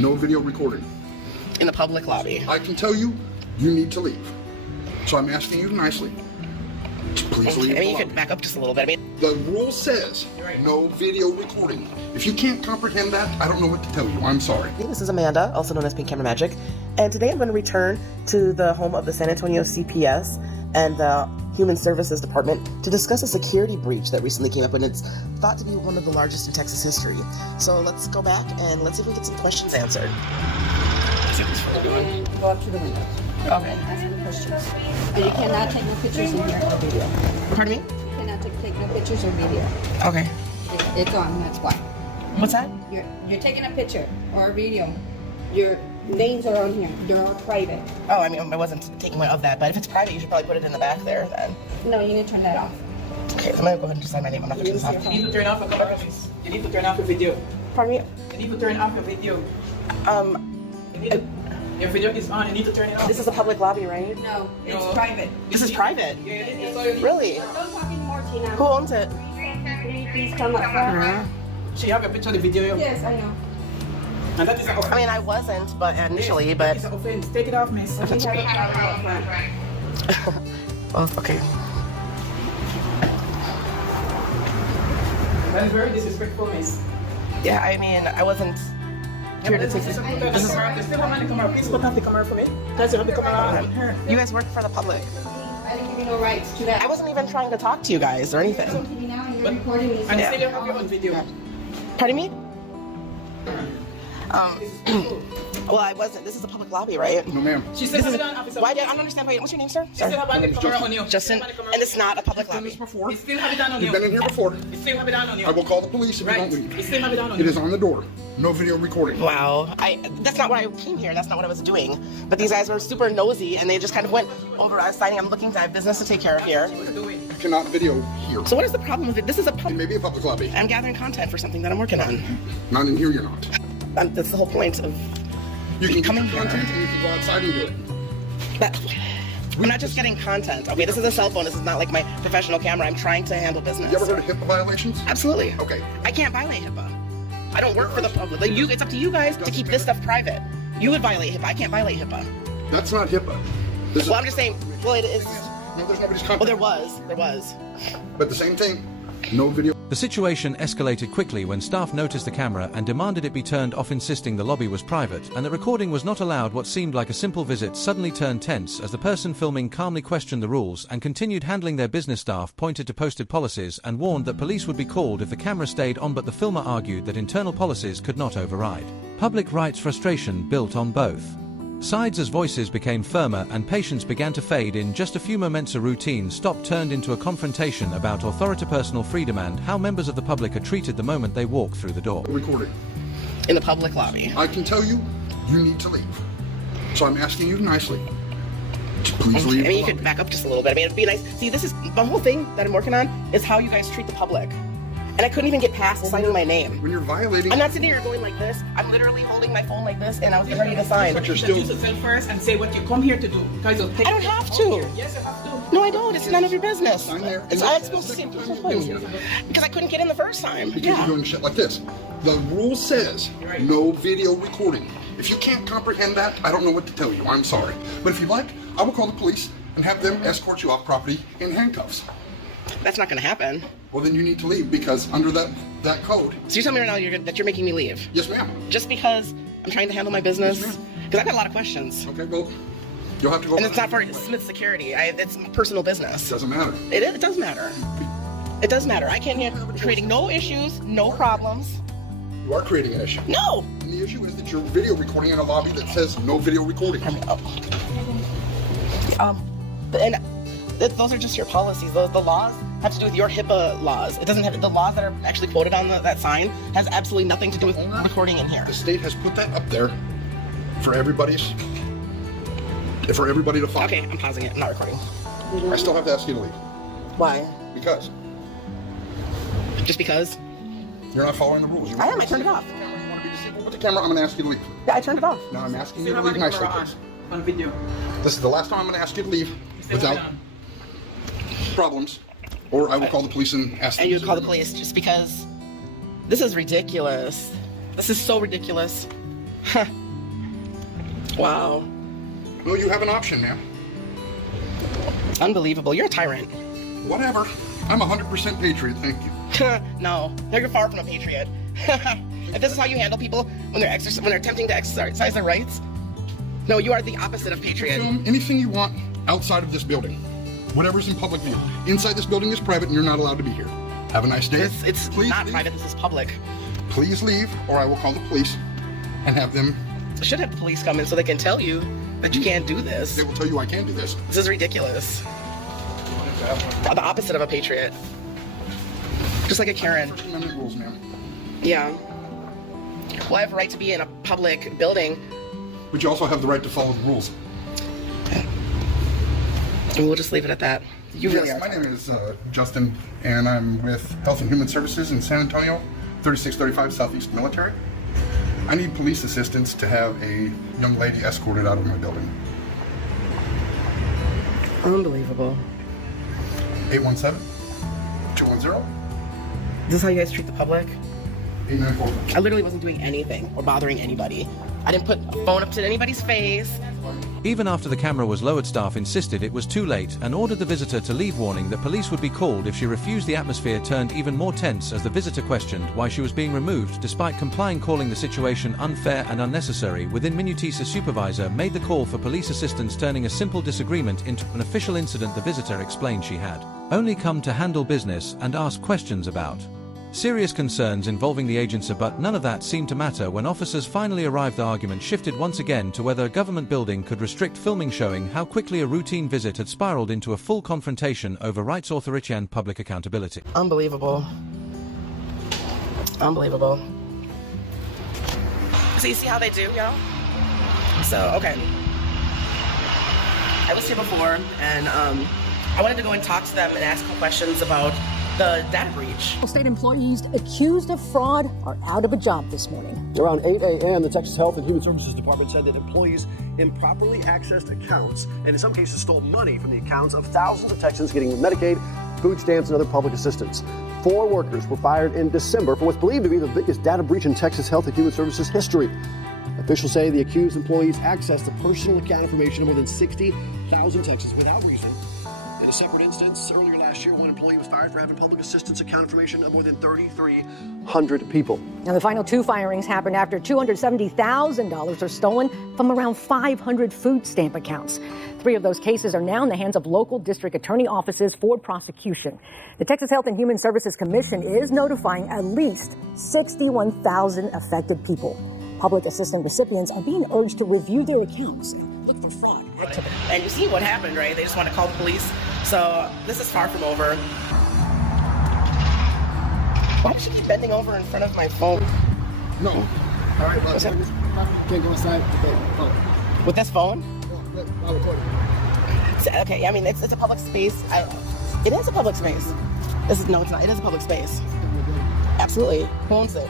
No video recording. In the public lobby. I can tell you, you need to leave. So I'm asking you nicely. Please leave. I mean, you could back up just a little bit. I mean, the rule says no video recording. If you can't comprehend that, I don't know what to tell you. I'm sorry. this is Amanda, also known as Pink Camera Magic, and today I'm going to return to the home of the San Antonio CPS and the Human Services Department to discuss a security breach that recently came up, and it's thought to be one of the largest in Texas history. So let's go back and let's see if we can get some questions answered. Go up to the window. Okay. Ask me questions. But you cannot take no pictures in here or video. Pardon me? You cannot take no pictures or video. Okay. It's on, that's why. What's that? You're taking a picture or a video. Your names are on here. They're all private. Oh, I mean, I wasn't taking one of that, but if it's private, you should probably put it in the back there then. No, you need to turn that off. Okay, so I'm going to go ahead and just sign my name. I'm not going to do this off. You need to turn off a couple of things. You need to turn off your video. Pardon me? You need to turn off your video. Your video is on. You need to turn it off. This is a public lobby, right? No, it's private. This is private? Yeah, Really? Don't talk anymore, Tina. Who owns it? Please come up front. So you have a picture of the video. Yes, I know. And that is an offense. I mean, I wasn't, but initially, but... It's an offense. Take it off, miss. We have a camera up front. Oh, okay. That is very disrespectful, miss. Yeah, I mean, I wasn't here to take this. This is camera. Still have the camera. Please put off the camera for me. Guys, you have the camera on her. You guys work for the public. I didn't give you no rights to that. I wasn't even trying to talk to you guys or anything. Listen to me now, and you're recording me. And still you have your own video. Pardon me? Well, I wasn't. This is a public lobby, right? No, ma'am. She still have it on, officer. Why? I don't understand. What's your name, sir? You still have the camera on you. Justin. And it's not a public lobby. You still have it on You've been in you. here before. You still have it on you. I will call the police if you Right. don't You leave. still have it on It you. is on the door. No video recording. Wow. That's not what I came here. That's not what I was doing. But these guys were super nosy, and they just kind of went over. I was signing. I'm looking to have business to take care of here. You cannot video here. So what is the problem with it? This is a It public. may be a public lobby. I'm gathering content for something that I'm working on. Not in here, you're not. That's the whole point of. You can Coming get content and you can go outside and do it. That, I'm not just getting content. Okay, this is a cell phone. This is not like my professional camera. I'm trying to handle business. You ever heard of HIPAA violations? Absolutely. Okay. I can't violate HIPAA. I don't work for the public. Like, it's up to you guys to keep this stuff private. You would violate HIPAA. I can't violate HIPAA. That's not HIPAA. This Well, I'm just saying. Well, it is. No, there's nobody's Well, contact. there was. But the same thing. No video. The situation escalated quickly when staff noticed the camera and demanded it be turned off, insisting the lobby was private and that recording was not allowed. What seemed like a simple visit suddenly turned tense as the person filming calmly questioned the rules and continued handling their business. Staff pointed to posted policies and warned that police would be called if the camera stayed on, but the filmer argued that internal policies could not override public rights. Frustration built on both sides as voices became firmer and patience began to fade. In just a few moments, a routine stop turned into a confrontation about authority, personal freedom, and how members of the public are treated the moment they walk through the door. Recording. In the public lobby. I can tell you, you need to leave. So I'm asking you nicely. Please leave. I mean, you the could back up just a little bit. I mean, it'd be nice. See, this is the whole thing that I'm working on is how you guys treat the public. And I couldn't even get past signing my name. When you're violating. I'm not sitting here going like this. I'm literally holding my phone like this, and I was getting ready to sign. But you're Introduce still. yourself first and say what you come here to do. Guys, you'll take I don't have to. Yes, you have to. No, I don't. It's none of your business. Sign there. It's I'm supposed to see because I couldn't get in the first time. Because you're doing shit like this. The rule says no video recording. If you can't comprehend that, I don't know what to tell you. I'm sorry. But if you like, I will call the police and have them escort you off property in handcuffs. That's not going to happen. Well, then you need to leave because under that code. So you're telling me right now that you're making me leave Yes, ma'am. just because I'm trying to handle my business? Yes, ma'am. Because I've got a lot of questions, Okay, well, you'll have to go. and it's not for Smith Security. It's personal business. Doesn't matter. It does matter. It does matter. I can't hear creating no issues, no problems. You are creating an issue. No. And the issue is that you're video recording in a lobby that says no video recording. And those are just your policies. The laws have to do with your HIPAA laws. It doesn't have the laws that are actually quoted on that sign has absolutely nothing to do with recording in here. The state has put that up there for everybody to follow. Okay, I'm pausing it. I'm not recording. I still have to ask you to leave Why? because Just because? you're not following the rules. I am. I turned it off. You want to be disabled with the camera? I'm going to ask you to leave. Yeah, I turned it off. Now I'm asking you Still to have leave the nicely, camera please. on video. This is the last time I'm going to ask you to leave Still have it without on. problems, or I will call the police and ask them. And you to would call the leave. police just because this is ridiculous. This is so ridiculous. Wow. Well, you have an option, ma'am. Unbelievable. You're a tyrant. Whatever. I'm 100% patriot, thank you. No, you're far from a patriot. If this is how you handle people when they're attempting to exercise their rights, no, you are the opposite of patriot. Film anything you want outside of this building. Whatever's in public view. Inside this building is private and you're not allowed to be here. Have a nice day. It's Please not leave. private. This is public. Please leave, or I will call the police and have them. I should have the police come in so they can tell you that you can't do this. They will tell you I can do this. This is ridiculous. The opposite of a patriot. Just like a Karen. First Amendment rules, ma'am. Yeah. Well, I have a right to be in a public building. But you also have the right to follow the rules. And we'll just leave it at that. You really Yes, are. my name is Justin, and I'm with Health and Human Services in San Antonio, 3635 Southeast Military. I need police assistance to have a young lady escorted out of my building. Unbelievable. 817-210-8944. Is this how you guys treat the public? I literally wasn't doing anything or bothering anybody. I didn't put a phone up to anybody's face. Even after the camera was lowered, staff insisted it was too late and ordered the visitor to leave, warning that police would be called if she refused. The atmosphere turned even more tense as the visitor questioned why she was being removed despite complying, calling the situation unfair and unnecessary. Within minutes, a supervisor made the call for police assistance, turning a simple disagreement into an official incident. The visitor explained she had only come to handle business and ask questions about serious concerns involving the agency, but none of that seemed to matter. When officers finally arrived, the argument shifted once again to whether a government building could restrict filming, showing how quickly a routine visit had spiraled into a full confrontation over rights authority and public accountability. Unbelievable. Unbelievable. So you see how they do, yo? So, okay. I was here before, and I wanted to go and talk to them and ask them questions about the data breach. State employees accused of fraud are out of a job this morning. Around 8 a.m., the Texas Health and Human Services Department said that employees improperly accessed accounts and in some cases stole money from the accounts of thousands of Texans getting Medicaid, food stamps, and other public assistance. 4 workers were fired in December for what's believed to be the biggest data breach in Texas Health and Human Services history. Officials say the accused employees accessed the personal account information of more than 60,000 Texans without reason. In a separate instance, earlier last year, one employee was fired for having public assistance account information of more than 3,300 people. Now, the final 2 firings happened after $270,000 are stolen from around 500 food stamp accounts. 3 of those cases are now in the hands of local district attorney offices for prosecution. The Texas Health and Human Services Commission is notifying at least 61,000 affected people. Public assistance recipients are being urged to review their accounts and look for fraud activity. And you see what happened, right? They just want to call the police. So this is far from over. Why does she keep bending over in front of my phone? No. All right, but can't go inside With this phone? I'll record it. Okay, I mean, it's a public space. It is a public space. No, it's not. It is a public space. Absolutely. Who owns it?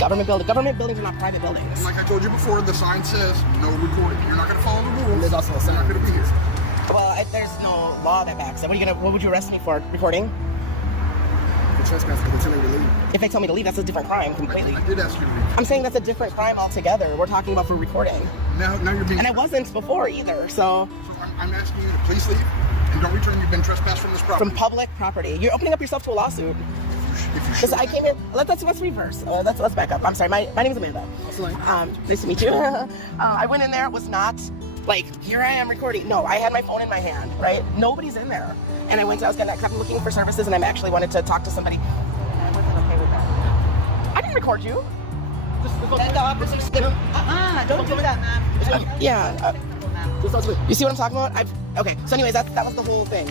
Government building. Government buildings are not private buildings. Like I told you before, the sign says no recording. You're not going to follow the rules. There's also a sign. You're not going to be here. Well, there's no law that backs it. What would you arrest me for? Recording? The trespass, they tell me to leave. If they tell me to leave, that's a different crime completely. I did ask you to leave. I'm saying that's a different crime altogether. We're talking about for recording. Now you're being. And I wasn't before either, so. I'm asking you to please leave and don't return. You've been trespassed from this property. From public property. You're opening up yourself to a lawsuit. If you Because I came in, let's reverse. Let's back up. I'm sorry, my name is Amanda. Nice to meet you. I went in there, it was not like, here I am recording. No, I had my phone in my hand, right? Nobody's in there. And I went to, I'm looking for services and I actually wanted to talk to somebody. And I wasn't okay with that. I didn't record you. Let the officers do. Don't do that, man. Yeah. You see what I'm talking about? Okay, so anyways, that was the whole thing.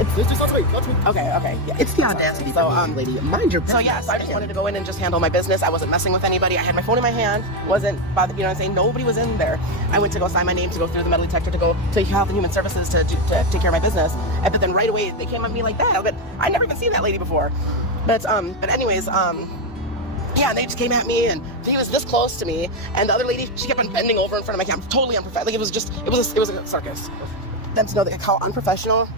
Okay. Yeah. It's the audacity. So, lady, mind your So yeah, so I just wanted to go in and just handle my business. I wasn't messing with anybody. I had my phone in my hand. Wasn't bothered. You know what I'm saying? Nobody was in there. I went to go sign my name to go through the metal detector to go to Health and Human Services to take care of my business. But then right away they came at me like that. But I'd never even seen that lady before. But anyways, yeah, they just came at me, and he was this close to me, and the other lady, she kept on bending over in front of my camera, totally unprofessional. Like it was a circus. Them to know that how unprofessional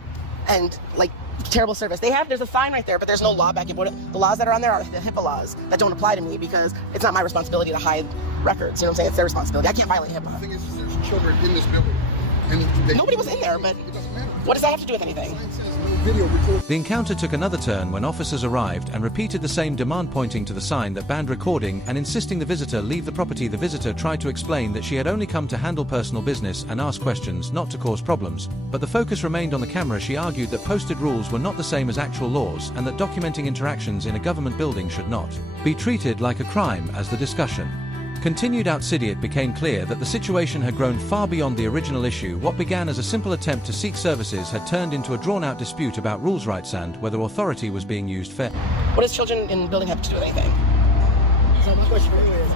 and like terrible service. There's a sign right there, but there's no law backing it. The laws that are on there are the HIPAA laws that don't apply to me because it's not my responsibility to hide records. You know what I'm saying? It's their responsibility. I can't violate The HIPAA. thing is there's children in this building. And Nobody was in there, but it doesn't matter. what does that have to do with anything? The sign says no video recording. The encounter took another turn when officers arrived and repeated the same demand, pointing to the sign that banned recording and insisting the visitor leave the property. The visitor tried to explain that she had only come to handle personal business and ask questions, not to cause problems. But the focus remained on the camera. She argued that posted rules were not the same as actual laws and that documenting interactions in a government building should not be treated like a crime. As the discussion continued outside, it became clear that the situation had grown far beyond the original issue. What began as a simple attempt to seek services had turned into a drawn-out dispute about rules, rights, and whether authority was being used fair. What does children in the building have to do with anything? So my question for you is,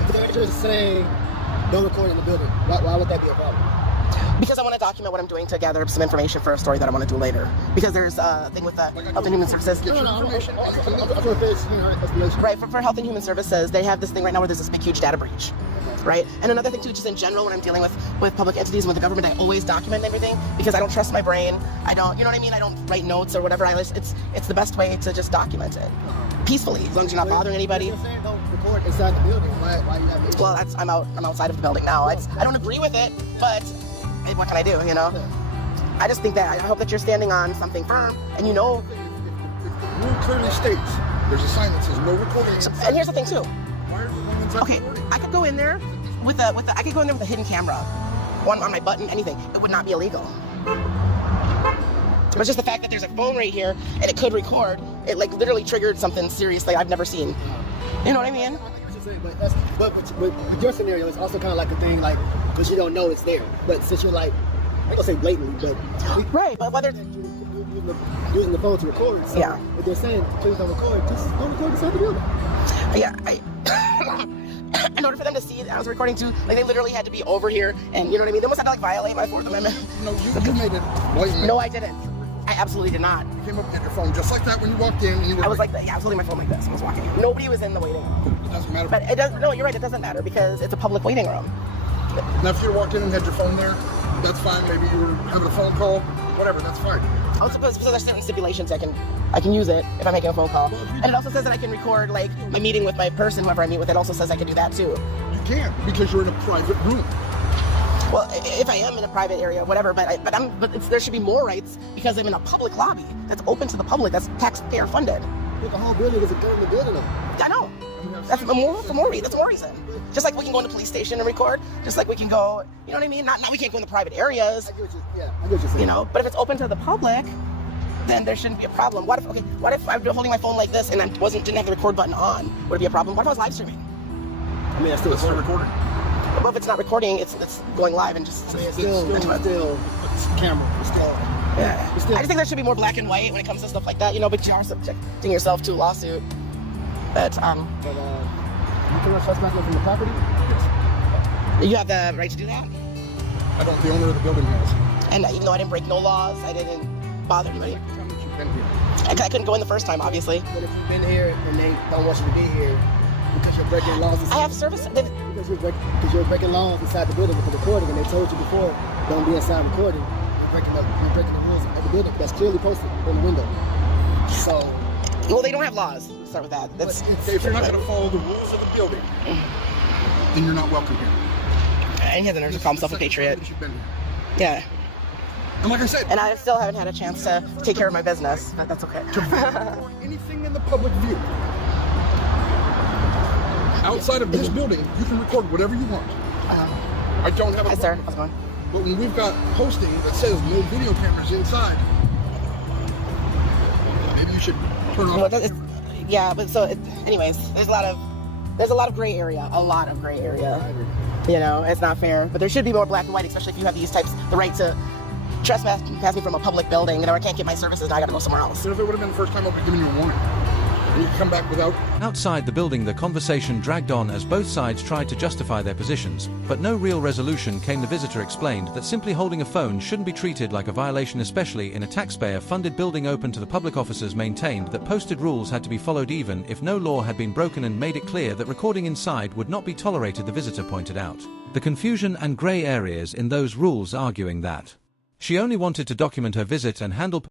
if they're just saying, don't record in the building, why would that be a problem? Because I want to document what I'm doing to gather some information for a story that I want to do later. Because there's a thing with the Health and Human Services. Right, for Health and Human Services, they have this thing right now where there's this big, huge data breach. Right? And another thing too, just in general, when I'm dealing with public entities and with the government, I always document everything because I don't trust my brain. I don't, you know what I mean? I don't write notes or whatever. It's the best way to just document it peacefully, as long as you're not bothering anybody. You're saying don't record inside the building. Why you have Well, I'm outside of the building now. I don't agree with it, but what can I do, you know? I just think that I hope that you're standing on something firm and you know. If the rule clearly states there's a sign that says no recording. And here's the thing too. Why are the women's not Okay, recording? I could go in there with a hidden camera, one on my button, anything. It would not be illegal. It's just the fact that there's a phone right here and it could record. It like literally triggered something seriously I've never seen. You know what I mean? But your scenario is also kind of like a thing, like, because you don't know it's there. But since you're like, I'm gonna say blatantly, but right. But whether using the phone to record, so yeah. If they're saying please don't record, just don't record inside the building. Yeah, in order for them to see that I was recording too, like they literally had to be over here, and you know what I mean. They almost had to like violate my Fourth Amendment. No, you made it blatant. No, I didn't. I absolutely did not. You came up and had your phone just like that when you walked in. And you were I was like, yeah, I was holding my phone like this. I was walking in. Nobody was in the waiting room. It doesn't matter. But it doesn't. No, you're right. It doesn't matter because it's a public waiting room. Now, if you walked in and had your phone there, that's fine. Maybe you were having a phone call, whatever. That's fine. Also, because there's certain stipulations I can use it if I'm making a phone call, and it also says that I can record like my meeting with my person, whoever I meet with. It also says I can do that too. You can't because you're in a private room. Well, if I am in a private area, whatever, but there should be more rights because I'm in a public lobby that's open to the public, that's taxpayer funded. But the whole building is a government building, though. I know. That's more reason. Just like we can go in the police station and record, just like we can go, you know what I mean? Not we can't go in the private areas. I get what you're saying. You know, but if it's open to the public, then there shouldn't be a problem. What if I'm holding my phone like this and I didn't have the record button on? Would it be a problem? What if I was live streaming? I mean, It's still recording. Well, if it's not recording, it's going live and just. It's still camera. It's still. Yeah. I just think there should be more black and white when it comes to stuff like that, you know. But you are subjecting yourself to a lawsuit. But you can trespassing from the property. you have the right to do that. I don't. The owner of the building has. And even though I didn't break no laws, I didn't bother anybody. Tell me that you've been here. I couldn't go in the first time, obviously. But if you've been here and they don't want you to be here because you're breaking laws. I have service. Because you're breaking laws inside the building with the recording, and they told you before, don't be inside recording. You're breaking the rules of the building. That's clearly posted on the window. So. Well, they don't have laws. Let's start with that. That's. Okay, if you're not going to follow the rules of the building, then you're not welcome here. And he has a nerve to call himself a patriot. You've been here. Yeah. And like I said, And I still haven't had a chance to take care of my business, but that's okay. to record anything in the public view. Outside of this building, you can record whatever you want. I don't have a Hi, sir. How's it going? But when we've got posting that says no video cameras inside, maybe you should turn off. Well, yeah, but anyways, there's a lot of gray area. A lot of gray area. You know, it's not fair. But there should be more black and white, especially if you have these types, the right to trespass me from a public building, and I can't get my services, and I gotta go somewhere else. So if it would have been the first time, I would have given you a warning. And you could come back without. Outside the building, the conversation dragged on as both sides tried to justify their positions, but no real resolution came. The visitor explained that simply holding a phone shouldn't be treated like a violation, especially in a taxpayer-funded building open to the public. Officers maintained that posted rules had to be followed even if no law had been broken, and made it clear that recording inside would not be tolerated. The visitor pointed out the confusion and grey areas in those rules, arguing that she only wanted to document her visit and handle